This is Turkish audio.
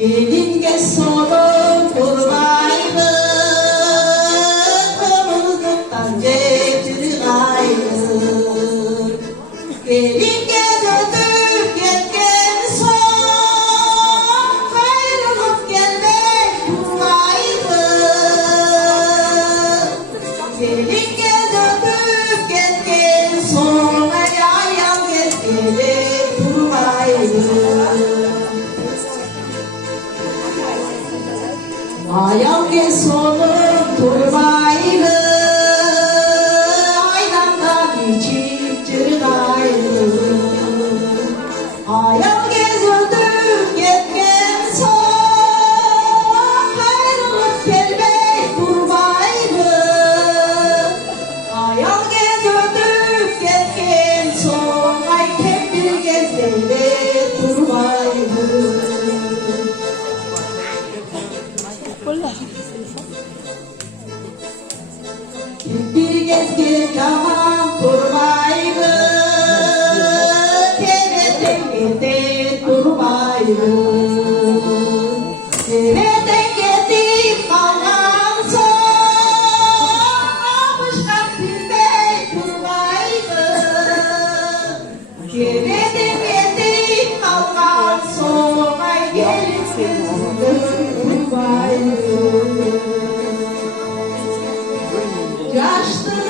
Gelinge sorun kurmaydı, kırmızıktan geçirgaydı. Gelinge döndük yetken son, ayrılıp gelmek kurmaydı. Gelinge döndük yetken son, ayağım gelmek kurmaydı. Ayağım sonum durmaydı, aydandan içip cırgaydı. Ayağım öldüm gitken son, ayrılıp gelmek durmaydı. Ayağım öldüm gitken son, ay hep bir gezde durmaydı. Bir gezge zaman durmaydı, TRT'de durmaydı. TRT'de gidip kalan son, almışlar bilmek durmaydı. TRT'de gidip kalan son, ay gelip durmaydı. Yaşlı